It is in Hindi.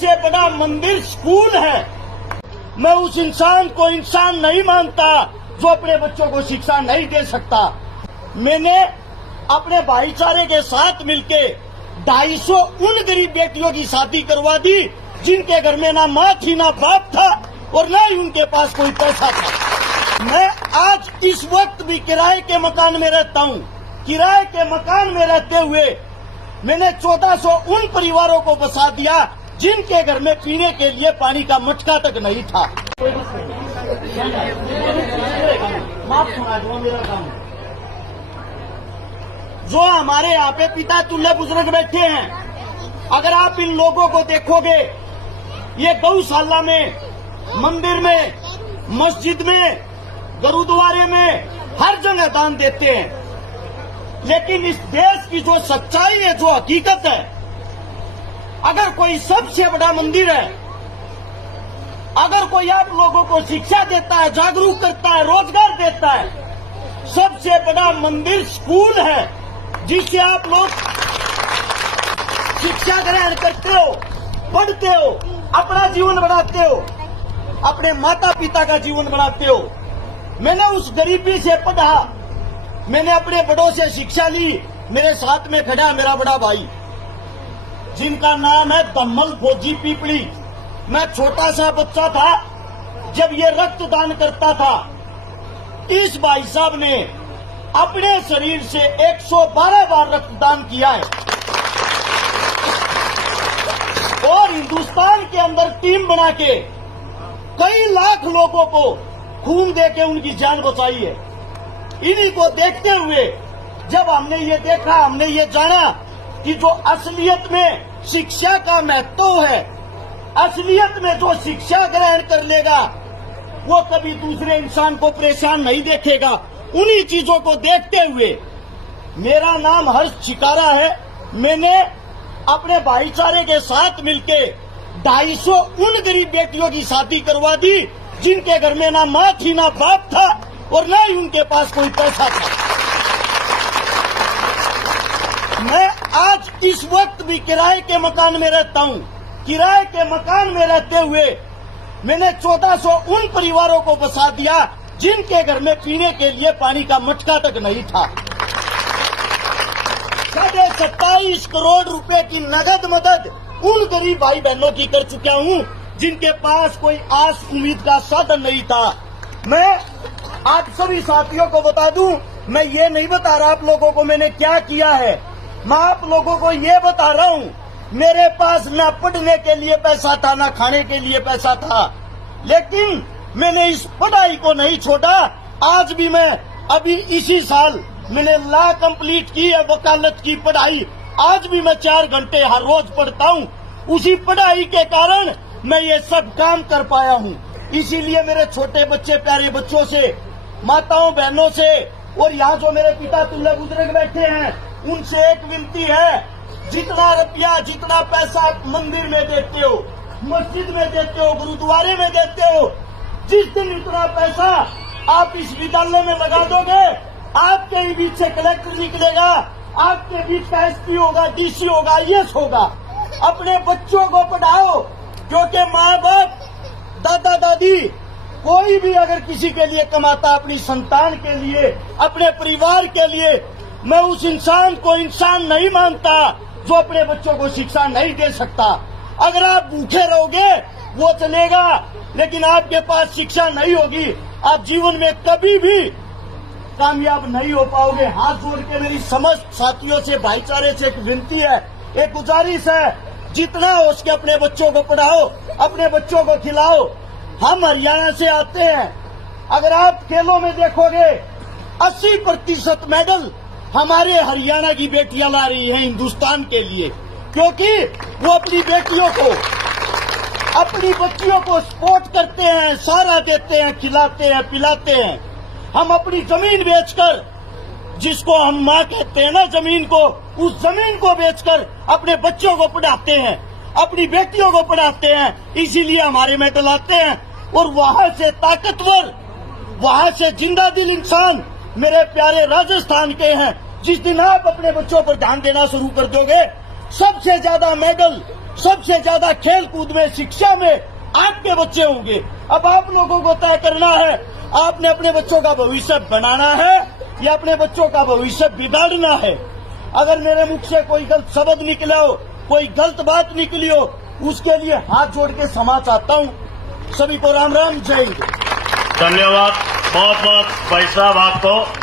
सबसे बड़ा मंदिर स्कूल है। मैं उस इंसान को इंसान नहीं मानता जो अपने बच्चों को शिक्षा नहीं दे सकता। मैंने अपने भाईचारे के साथ मिलके 250 उन गरीब बेटियों की शादी करवा दी जिनके घर में ना माँ थी ना बाप था और ना ही उनके पास कोई पैसा था। मैं आज इस वक्त भी किराए के मकान में रहता हूँ। किराए के मकान में रहते हुए मैंने 1400 उन परिवारों को बसा दिया जिनके घर में पीने के लिए पानी का मटका तक नहीं था। माफ सुना दो मेरा काम। जो हमारे यहाँ पे पिता तुल्य बुजुर्ग बैठे हैं, अगर आप इन लोगों को देखोगे, ये गौशाला में, मंदिर में, मस्जिद में, गुरुद्वारे में हर जगह दान देते हैं। लेकिन इस देश की जो सच्चाई है, जो हकीकत है, अगर कोई सबसे बड़ा मंदिर है, अगर कोई आप लोगों को शिक्षा देता है, जागरूक करता है, रोजगार देता है, सबसे बड़ा मंदिर स्कूल है जिससे आप लोग शिक्षा ग्रहण करते हो, पढ़ते हो, अपना जीवन बनाते हो, अपने माता पिता का जीवन बनाते हो। मैंने उस गरीबी से पढ़ा, मैंने अपने बड़ों से शिक्षा ली। मेरे साथ में खड़ा है मेरा बड़ा भाई जिनका नाम है दम्मल फौजी पीपली। मैं छोटा सा बच्चा था जब ये रक्तदान करता था। इस भाई साहब ने अपने शरीर से 112 बार रक्तदान किया है और हिंदुस्तान के अंदर टीम बना के कई लाख लोगों को खून दे के उनकी जान बचाई है। इन्हीं को देखते हुए जब हमने ये देखा, हमने ये जाना कि जो असलियत में शिक्षा का महत्व है, असलियत में जो शिक्षा ग्रहण कर लेगा वो कभी दूसरे इंसान को परेशान नहीं देखेगा। उन्हीं चीजों को देखते हुए मेरा नाम हर्ष चिकारा है। मैंने अपने भाईचारे के साथ मिलके 250 उन गरीब बेटियों की शादी करवा दी जिनके घर में ना माँ थी ना बाप था और ना ही उनके पास कोई पैसा था। मैं आज इस वक्त भी किराए के मकान में रहता हूँ। किराए के मकान में रहते हुए मैंने 1400 उन परिवारों को बसा दिया जिनके घर में पीने के लिए पानी का मटका तक नहीं था। 27.5 करोड़ रुपए की नगद मदद उन गरीब भाई बहनों की कर चुका हूँ जिनके पास कोई आस उम्मीद का साधन नहीं था। मैं आप सभी साथियों को बता दूं, मैं ये नहीं बता रहा आप लोगों को मैंने क्या किया है। मैं आप लोगों को ये बता रहा हूँ, मेरे पास न पढ़ने के लिए पैसा था, न खाने के लिए पैसा था, लेकिन मैंने इस पढ़ाई को नहीं छोड़ा। आज भी मैं अभी इसी साल मैंने लॉ कंप्लीट की है, वकालत की पढ़ाई। आज भी मैं 4 घंटे हर रोज पढ़ता हूँ। उसी पढ़ाई के कारण मैं ये सब काम कर पाया हूँ। इसीलिए मेरे छोटे बच्चे, प्यारे बच्चों से, माताओं बहनों से और यहाँ जो मेरे पिता तुल्य बुजुर्ग बैठे हैं उनसे एक विनती है, जितना रुपया, जितना पैसा आप मंदिर में देते हो, मस्जिद में देते हो, गुरुद्वारे में देते हो, जिस दिन इतना पैसा आप इस विद्यालय में लगा दोगे, आपके ही बीच से कलेक्टर निकलेगा, आपके बीच का एसपी होगा, डीसी होगा, आईएएस होगा। अपने बच्चों को पढ़ाओ, क्योंकि माँ बाप, दादा दादी, कोई भी अगर किसी के लिए कमाता, अपनी संतान के लिए, अपने परिवार के लिए, मैं उस इंसान को इंसान नहीं मानता जो अपने बच्चों को शिक्षा नहीं दे सकता। अगर आप भूखे रहोगे वो चलेगा, लेकिन आपके पास शिक्षा नहीं होगी, आप जीवन में कभी भी कामयाब नहीं हो पाओगे। हाथ जोड़ के मेरी समस्त साथियों से, भाईचारे से एक विनती है, एक गुजारिश है, जितना हो उसके अपने बच्चों को पढ़ाओ, अपने बच्चों को खिलाओ। हम हरियाणा से आते हैं, अगर आप खेलों में देखोगे 80% मेडल हमारे हरियाणा की बेटियां ला रही हैं हिंदुस्तान के लिए, क्योंकि वो अपनी बेटियों को, अपनी बच्चियों को सपोर्ट करते हैं, सहारा देते हैं, खिलाते हैं, पिलाते हैं। हम अपनी जमीन बेचकर, जिसको हम माँ कहते हैं ना जमीन को, उस जमीन को बेचकर अपने बच्चों को पढ़ाते हैं, अपनी बेटियों को पढ़ाते हैं। इसीलिए हमारे मेडल आते हैं और वहां से ताकतवर, वहां से जिंदा दिल इंसान मेरे प्यारे राजस्थान के हैं। जिस दिन आप अपने बच्चों पर ध्यान देना शुरू कर दोगे, सबसे ज्यादा मेडल, सबसे ज्यादा खेल कूद में, शिक्षा में आपके बच्चे होंगे। अब आप लोगों को तय करना है, आपने अपने बच्चों का भविष्य बनाना है या अपने बच्चों का भविष्य बिगाड़ना है। अगर मेरे मुख से कोई गलत शब्द निकला हो, कोई गलत बात निकली हो, उसके लिए हाथ जोड़ के क्षमा चाहता हूँ। सभी को राम राम, जय हिंद। धन्यवाद बहुत बहुत भाई साहब आपको।